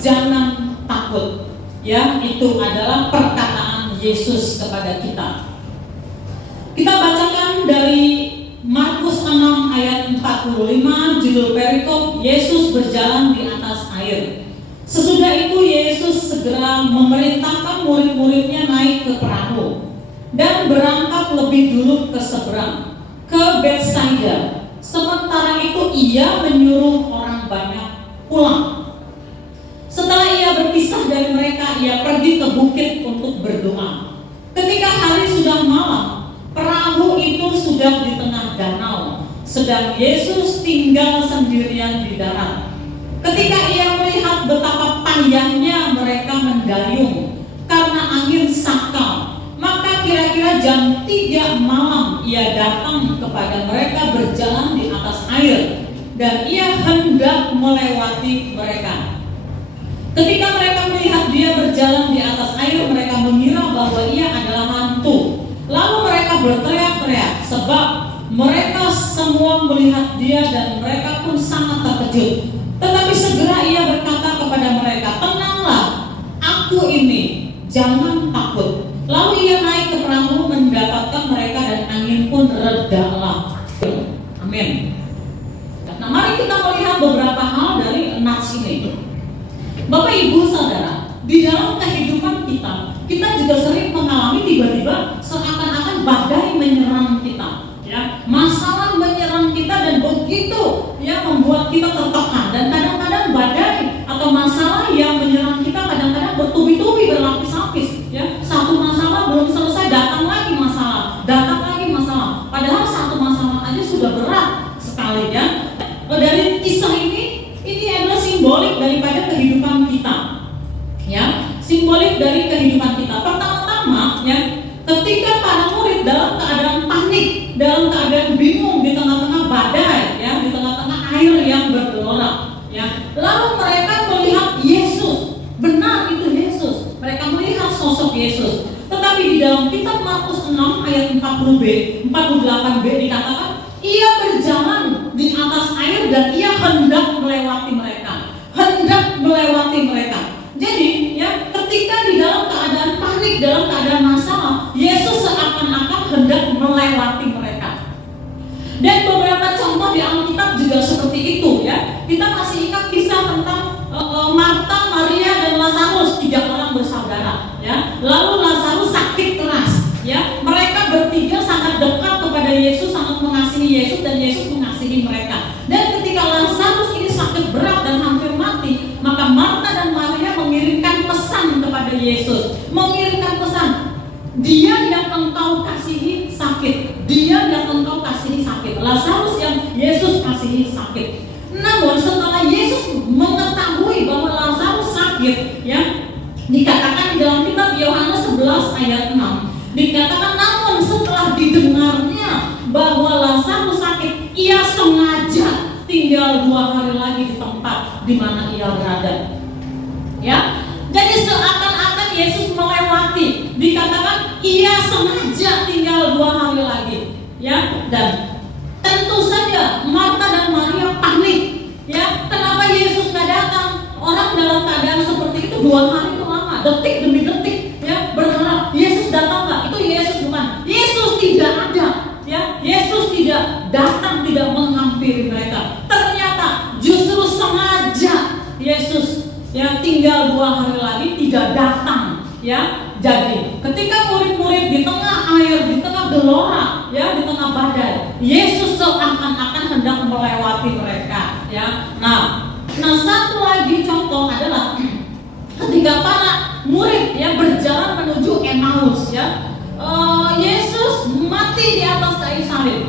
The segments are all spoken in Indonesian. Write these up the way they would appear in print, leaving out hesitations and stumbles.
jangan takut. Ya, itu adalah perkataan Yesus kepada kita. Kita bacakan dari Markus 6 ayat 45, judul perikop Yesus berjalan di atas air. Sesudah itu Yesus segera memerintahkan murid-muridnya naik ke perahu dan berangkat lebih dulu ke seberang, ke Betsaida. Sementara itu ia menyuruh orang banyak pulang. Setelah ia berpisah dari mereka, ia pergi ke bukit untuk berdoa. Ketika hari sudah malam, perahu itu sudah di tengah danau, sedang Yesus tinggal sendirian di darat. Ketika ia melihat betapa payahnya mereka mendayung karena angin sakal, maka kira-kira jam 3 malam ia datang kepada mereka berjalan di atas air, dan ia hendak melewati mereka. Ketika mereka melihat dia berjalan di atas air, mereka mengira bahwa ia adalah hantu. Lalu mereka berteriak-teriak sebab mereka semua melihat dia, dan mereka pun sangat terkejut. Tetapi segera ia berkata kepada mereka, "Tenanglah, aku ini, jangan takut." Lalu ia naik ke perahu mendapatkan mereka, dan angin pun redalah. Amin. Nah, mari kita melihat beberapa hal dari nats ini. Bapak Ibu Saudara, di dalam kehidupan kita juga sering mengalami tiba-tiba seakan-akan badai menyerang kita, ya, masalah menyerang kita, dan begitu ya membuat kita tertekan. Dan kadang-kadang badai atau masalah yang menyerang kita kadang-kadang bertubi-tubi, berlapis-lapis, ya. Satu masalah belum selesai, datang lagi masalah. Padahal satu masalah aja sudah berat sekali, ya. Dari kisah ini adalah simbolik daripada kehidupan kita, ya, simbolik dari kehidupan kita. Pertama-tama, ya, ketika para murid dalam keadaan panik, dalam keadaan bingung di tengah-tengah badai, ya, di tengah-tengah air yang bergelora, ya, lalu mereka melihat Yesus. Benar, itu Yesus. Mereka melihat sosok Yesus. Tetapi di dalam kitab Markus 6 ayat 48b dikatakan ia berjalan di atas air dan ia hendak melewati mereka. Jadi, ya, ketika di dalam keadaan panik, dalam keadaan masalah, Yesus seakan-akan hendak melewati mereka. Dan beberapa contoh di Alkitab juga seperti itu, ya. Kita masih ingat kisah tentang Marta, Maria, dan Lazarus, 3 orang bersaudara, ya. Lalu Lazarus sakit keras, ya. Mereka bertiga sangat dekat kepada Yesus, sangat mengasihi Yesus, dan Yesus mengasihi mereka. Dan ketika Lazarus ini sakit berat dan hampir mati, maka Marta dan Maria mengirimkan pesan kepada Yesus, mengirimkan pesan, dia yang engkau kasihi sakit, Lazarus yang Yesus kasihi sakit. Namun setelah Yesus mengetahui bahwa Lazarus sakit, ya, dikatakan di dalam kitab Yohanes 11 ayat 6, dikatakan namun setelah didengarnya bahwa Lazarus sakit, ia sengaja tinggal 2 hari lagi di tempat di mana ia berada. Ya, jadi seakan-akan Yesus melewati, dikatakan ia sengaja tinggal 2 hari lagi. Ya, dan tentu saja Marta dan Maria panik. Ya, kenapa Yesus nggak datang? Orang dalam keadaan seperti itu 2 hari itu lama, detik demi detik, ya, berharap Yesus datang nggak? Itu Yesus bukan. Yesus tidak ada. Ya, Yesus tidak datang, tidak menghampiri mereka. Ternyata justru sengaja Yesus, ya, tinggal 2 hari lagi tidak datang. Ya, jadi ketika murid-murid di tengah air, di tengah gelora, ya, di tengah badai, Yesus seakan-akan hendak melewati mereka. Ya, nah satu lagi contoh adalah ketika para murid, ya, berjalan menuju Emmaus, ya, Yesus mati di atas kayu salib.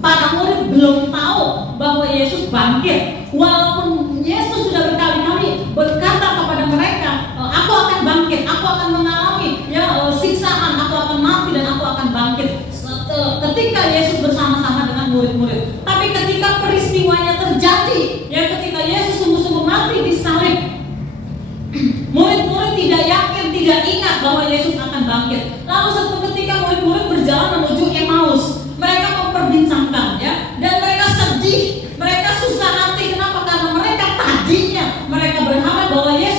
Para murid belum tahu bahwa Yesus bangkit, walaupun Yesus sudah berkali-kali berkata kepada mereka, aku akan bangkit, aku akan mengalami, ya, siksaan, aku akan mati dan aku akan bangkit. Ketika Yesus bersama-sama dengan murid-murid, tapi ketika peristiwanya terjadi, ya, ketika Yesus sungguh-sungguh mati di salib, murid-murid tidak yakin, tidak ingat bahwa Yesus akan bangkit. Lalu ketika murid-murid berjalan menuju Emmaus, mereka memperbincangkan, ya, dan mereka sedih, mereka susah hati. Kenapa? Karena mereka tadinya mereka berharap bahwa Yesus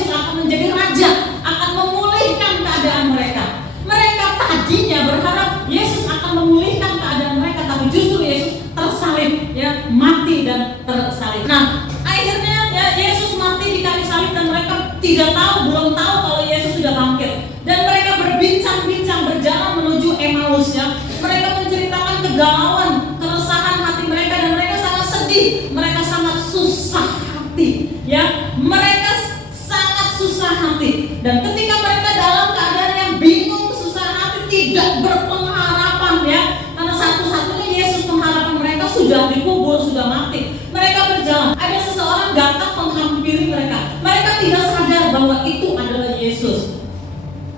tidak tahu, belum tahu kalau Yesus sudah bangkit. Dan mereka berbincang-bincang berjalan menuju Emmaus ya. Mereka menceritakan kegalauan, keresahan hati mereka, dan mereka sangat sedih, mereka sangat susah hati ya. Mereka sangat susah hati. Dan ketika mereka dalam keadaan yang bingung, kesusahan hati, tidak berpengharapan ya. Karena satu-satunya Yesus pengharapan mereka sudah dikubur, sudah mati. Mereka berjalan, ada seseorang datang menghampiri mereka. Mereka tidak sadar bahwa itu adalah Yesus.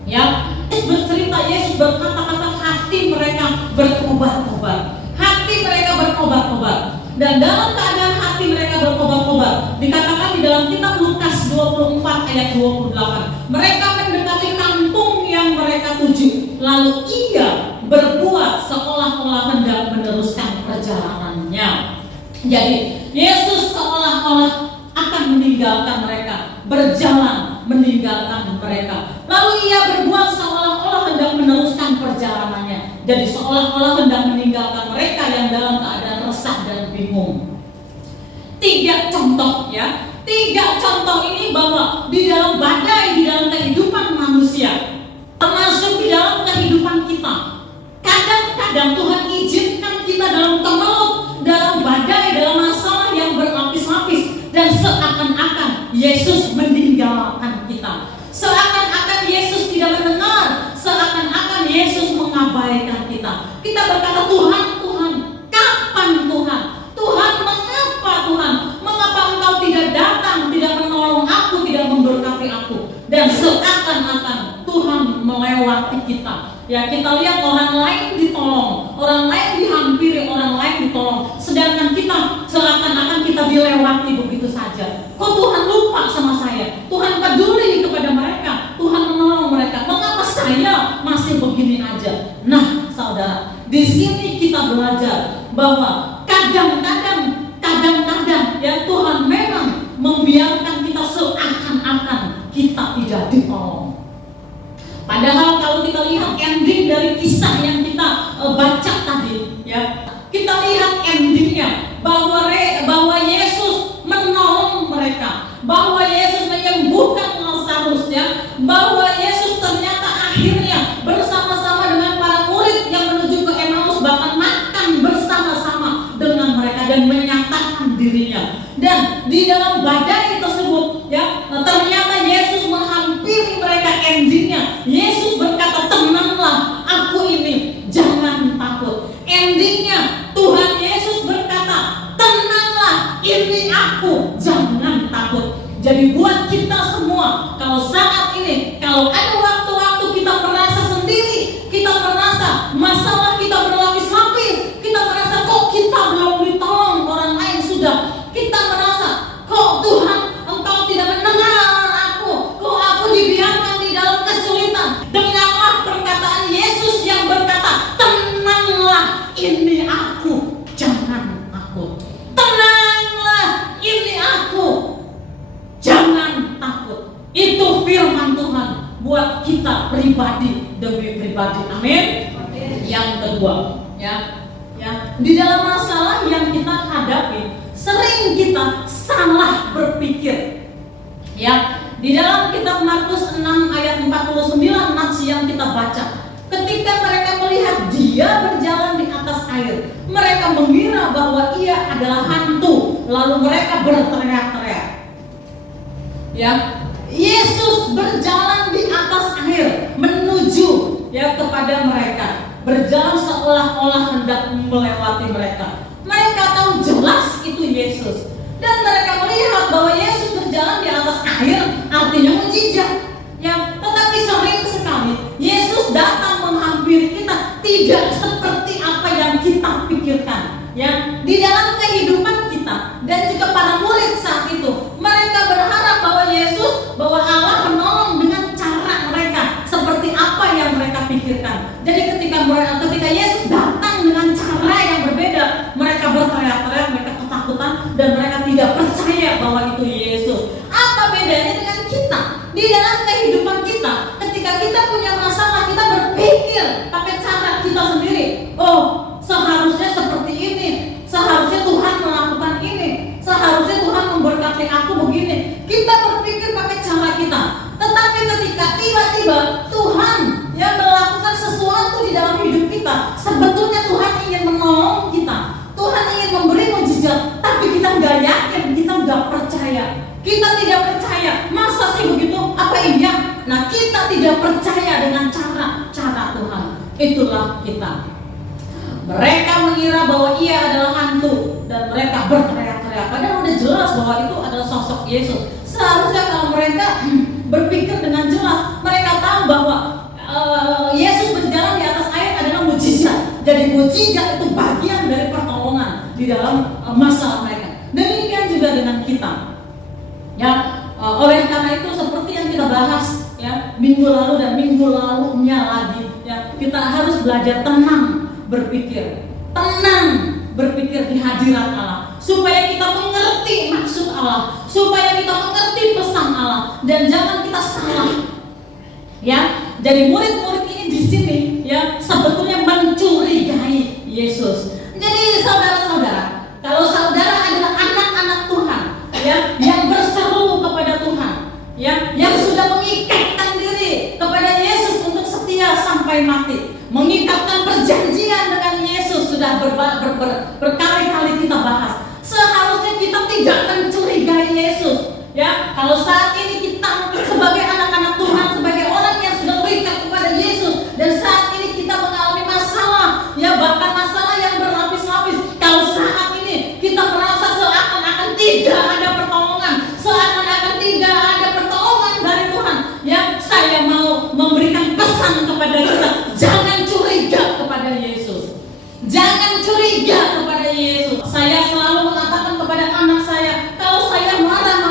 Ya, Yesus bercerita, Yesus berkata-kata, hati mereka berkobar-kobar. Hati mereka berkobar-kobar. Dan dalam keadaan hati mereka berkobar-kobar, dikatakan di dalam kitab Lukas 24 ayat 28, mereka mendekati kampung yang mereka tuju. Lalu ia berbuat seolah-olah hendak meneruskan perjalanannya. Jadi Yesus seolah-olah akan meninggalkan mereka, berjalan meninggalkan mereka. Lalu ia berbuat seolah-olah hendak meneruskan perjalanannya. Jadi seolah-olah hendak meninggalkan mereka yang dalam keadaan resah dan bingung. 3 contoh ya. 3 contoh ini bahwa di dalam badai, di dalam kehidupan manusia, termasuk di dalam kehidupan kita, kadang-kadang Tuhan izinkan kita dalam kemelut, dalam badai, dalam masalah yang berlapis-lapis, dan seakan-akan Yesus meninggalkan kita, seakan-akan Yesus tidak mendengar, seakan-akan Yesus mengabaikan kita. Kita berkata, Tuhan, Tuhan, kapan Tuhan? Tuhan, mengapa Tuhan? Mengapa Engkau tidak datang, tidak menolong aku, tidak memberkati aku? Dan seakan-akan Tuhan melewati kita. Ya, kita lihat orang lain ditolong, orang lain dihampiri, orang lain ditolong, sedangkan kita seakan-akan kita dilewati begitu saja. Kok Tuhan lupa sama saya? Tuhan peduli kepada mereka, Tuhan menolong mereka. Mengapa saya masih begini aja? Nah, saudara, di sini kita belajar bahwa kadang-kadang ya Tuhan memang membiarkan kita seakan-akan kita tidak ditolong. Padahal kalau kita lihat ending dari kisah yang kita baca tadi ya, kita lihat endingnya bahwa Yesus menolong mereka, bahwa Yesus menyembuhkan Lazarus ya, bahwa Yesus ternyata akhirnya bersama-sama dengan para murid yang menuju ke Emmaus, bahkan makan bersama-sama dengan mereka dan menyatakan dirinya. Dan di dalam badai tersebut ya, ternyata Yesus menghampiri mereka. Endingnya Yesus berkata, tenanglah, aku ini, jangan takut. Endingnya Tuhan Yesus berkata, tenanglah, ini aku, jangan takut. Jadi buat kita semua, kalau saat ini, kalau ada waktu-waktu kita merasa sendiri, kita merasa masalah kita berlapis-lapis, kita merasa kok kita belum ditolong, orang lain sudah, kita merasa kok Tuhan Engkau tidak mendengar aku, kok aku dibiarkan dalam kesulitan. Dengarlah perkataan Yesus yang berkata, tenanglah, ini aku, jangan takut. Tenanglah, ini aku, jangan takut. Itu firman Tuhan buat kita pribadi demi pribadi. Amin. Yang kedua ya, di dalam masalah yang kita hadapi, sering kita salah berpikir ya. Di dalam kitab Markus 6 ayat 49 nats yang kita baca, ketika mereka melihat dia berjalan di atas air, mereka mengira bahwa ia adalah hantu, lalu mereka berteriak-teriak. Ya, Yesus berjalan di atas air menuju ya kepada mereka, berjalan seolah-olah hendak melewati mereka. Mereka tahu jelas itu Yesus. Dan mereka melihat bahwa Yesus berjalan di atas air, artinya mujizat. Ya, tetapi sering sekali Yesus datang menghampiri kita tidak seperti apa yang kita pikirkan. Ya, di dalam kehidupan kita dan juga para murid saat itu, mereka berharap bahwa Yesus, bahwa Allah menolong dengan cara mereka seperti apa yang mereka pikirkan. Jadi ketika Yesus datang dengan cara yang berbeda, mereka berteriak-teriak, mereka ketakutan, dan mereka tidak percaya bahwa itu Yesus. Apa bedanya dengan kita? Di dalam kehidupan kita, ketika kita punya masalah, kita berpikir pakai cara kita sendiri. Oh, seharusnya seperti ini, seharusnya Tuhan melakukan ini, seharusnya Tuhan memberkati aku begini. Kita berpikir pakai cara kita. kita. Sebetulnya Tuhan ingin menolong kita, Tuhan ingin memberi mujizat, tapi kita nggak yakin, kita nggak percaya. Kita tidak percaya, masa sih begitu? Apa iya? Nah, kita tidak percaya dengan cara Tuhan. Itulah kita. Mereka mengira bahwa ia adalah hantu dan mereka berteriak-teriak. Padahal udah jelas bahwa itu adalah sosok Yesus. Seharusnya kalau mereka berpikir dengan jelas, mereka tahu bahwa Yesus berjalan di atas air adalah mujizat. Jadi mujizat itu bagian dari pertolongan di dalam masalah mereka. Demikian juga dengan kita. Ya, oleh karena itu seperti yang kita bahas ya minggu lalu dan minggu lalunya lagi, ya kita harus belajar tenang berpikir di hadirat Allah, supaya kita mengerti maksud Allah, supaya kita mengerti pesan Allah, dan jangan kita salah. Ya, jadi murid-murid ini di sini ya sebetulnya mencurigai Yesus. Jadi saudara-saudara, kalau saudara adalah anak-anak Tuhan, ya, yang berseru kepada Tuhan, ya, yang sudah mengikatkan diri kepada Yesus untuk setia sampai mati, mengikatkan perjanjian dengan Yesus, sudah berkali-kali kita bahas. Seharusnya kita tidak mencurigai Yesus. Ya, kalau saat ini kita sebagai anak-anak Tuhan, sebagai orang yang sudah terikat kepada Yesus, dan saat ini kita mengalami masalah, ya bahkan masalah yang berlapis-lapis. Kalau saat ini kita merasa seakan-akan tidak ada pertolongan, seakan-akan tidak ada pertolongan dari Tuhan, ya saya mau memberikan pesan kepada kita, jangan curiga kepada Yesus. Jangan curiga kepada Yesus. Saya selalu mengatakan kepada anak saya, kalau saya marah,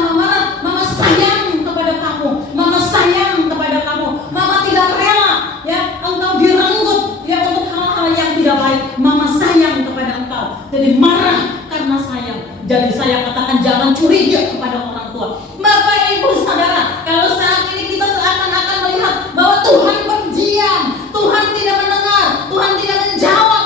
mama sayang kepada kamu, mama sayang kepada kamu, mama tidak rela ya engkau direnggut ya untuk hal-hal yang tidak baik, mama sayang kepada engkau. Jadi marah karena sayang. Jadi saya katakan jangan curiga kepada orang tua. Bapak Ibu Saudara, kalau saat ini kita seakan-akan melihat bahwa Tuhan berdiam, Tuhan tidak mendengar, Tuhan tidak menjawab,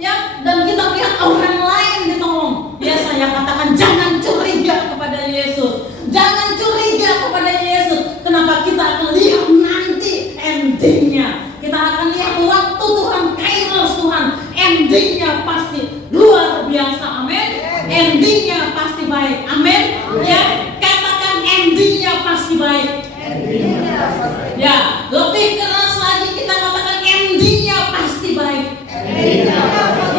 ya, dan kita lihat orang lain ditolong, ya saya katakan jangan curiga kepada Yesus. Jangan curiga kepada Yesus. Kenapa? Kita akan lihat nanti endingnya. Kita akan lihat waktu Tuhan, kairos Tuhan, endingnya pasti luar biasa. Amin. Endingnya pasti baik. Amin. Ya, katakan endingnya pasti baik. Ya, lebih keras lagi kita katakan endingnya pasti baik.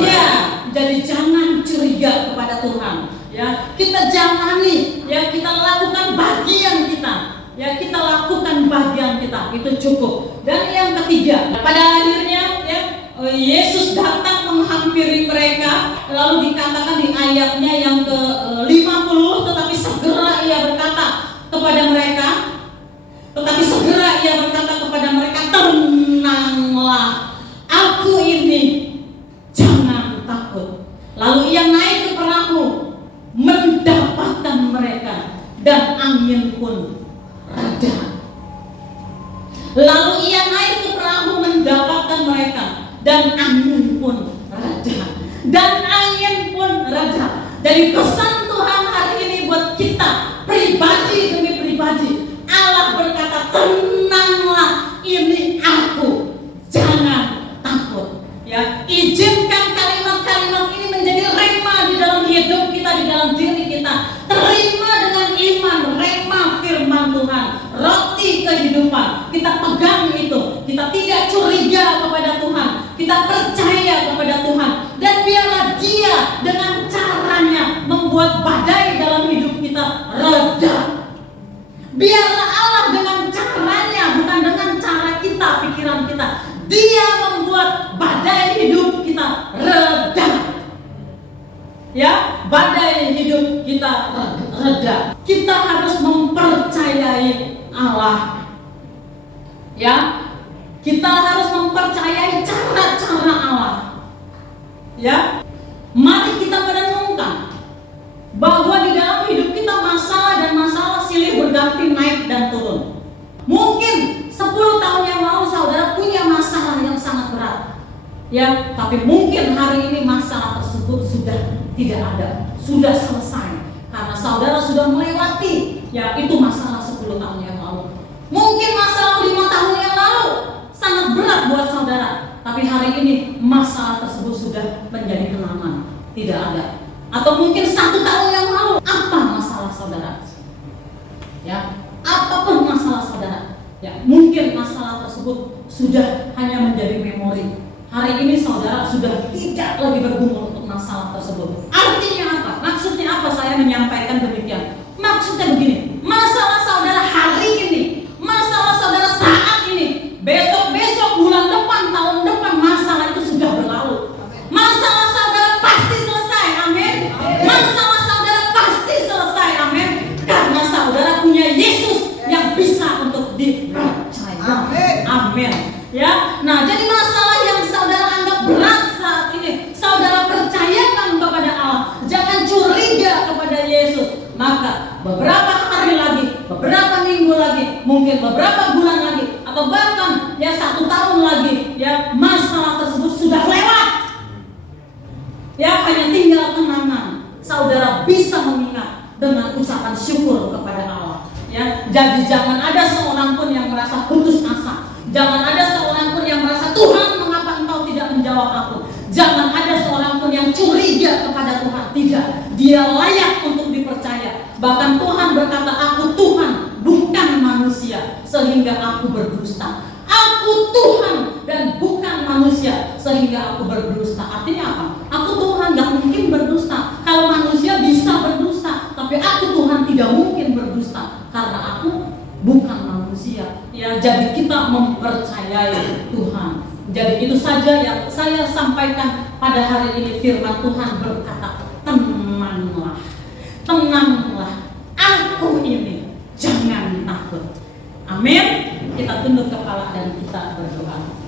Ya, jadi jangan curiga kepada Tuhan. Ya, kita jalani, ya kita lakukan bagian kita. Ya, kita lakukan bagian kita, itu cukup. Dan yang ketiga, pada akhirnya ya Yesus datang menghampiri mereka, lalu dikatakan di ayatnya yang ke-50, tetapi segera ia berkata kepada mereka, tenanglah, aku ini, jangan takut. Lalu ia naik ke perahu, mendapatkan mereka, dan angin pun reda. Lalu ia naik ke perahu mendapatkan mereka, dan angin pun reda. Jadi pesan Tuhan hari ini buat kita, pribadi demi pribadi, Allah berkata, tenanglah, ini aku, jangan takut. Ya, izinkan kalimat-kalimat ini menjadi rema di dalam hidup kita, di dalam diri kita. Terima dengan iman, rema firman Tuhan, roti kehidupan. Kita pegang itu, kita tidak curiga kepada Tuhan, kita percaya kepada Tuhan, dan biarlah Dia dengan caranya membuat badai dalam hidup kita reda. Biarlah Allah dengan caranya, bukan dengan cara kita, pikiran kita, Dia membuat badai hidup kita reda. Ya, badai hidup kita reda. Kita harus mempercayai Allah. Ya, kita harus mempercayai cara-cara Allah. Ya, mari kita merenungkan bahwa di dalam hidup kita masalah dan masalah silih berganti, naik dan turun. Mungkin 10 tahun yang lalu saudara punya masalah yang sangat berat, ya, tapi mungkin hari ini masalah tersebut sudah tidak ada, sudah selesai, karena saudara sudah melewati, ya, itu masalah 10 tahun yang lalu. Mungkin masalah 5 tahun yang lalu sangat berat buat saudara, tapi hari ini masalah tersebut sudah menjadi kenangan, tidak ada. Atau mungkin 1 tahun yang lalu, apa masalah saudara? Ya, apapun masalah saudara, ya mungkin masalah tersebut sudah hanya menjadi memori. Hari ini saudara sudah tidak lagi bergumul untuk masalah tersebut. Artinya apa? Maksudnya apa saya menyampaikan demikian? Maksudnya begini, masalah saudara hari ini, masalah saudara saat ini, besok-besok, bulan depan, tahun depan, masalah itu sudah berlalu. Masalah saudara pasti selesai, amin. Masalah saudara pasti selesai, amin. Karena saudara punya Yesus yang bisa untuk dipercaya, amin. Ya, nah jadi masalah yang saudara anggap berat saat ini, saudara percayakan kepada Allah. Jangan curiga kepada Yesus. Maka beberapa hari lagi, beberapa minggu lagi, mungkin beberapa bulan lagi, atau bahkan ya 1 tahun lagi, ya masalah tersebut sudah lewat. Ya hanya tinggal kenangan. Saudara bisa mengingat dengan ucapan syukur kepada Allah. Ya, jadi jangan ada seorang pun yang merasa putus asa. Jangan ada seorang pun yang merasa, Tuhan mengapa engkau tidak menjawab aku. Jangan ada seorang pun yang curiga kepada Tuhan. Tidak, dia layak untuk dipercaya. Bahkan Tuhan berkata, aku Tuhan bukan manusia sehingga aku berdusta. Aku Tuhan dan bukan manusia sehingga aku berdusta. Artinya apa? Aku Tuhan gak mungkin berdusta. Kalau manusia bisa berdusta, tapi aku Tuhan tidak mungkin berdusta karena aku bukan manusia. Ya, jadi kita mempercayai Tuhan. Jadi itu saja yang saya sampaikan pada hari ini. Firman Tuhan berkata, tenanglah, tenanglah, aku ini, jangan takut. Amin. Kita tunduk kepala dan kita berdoa.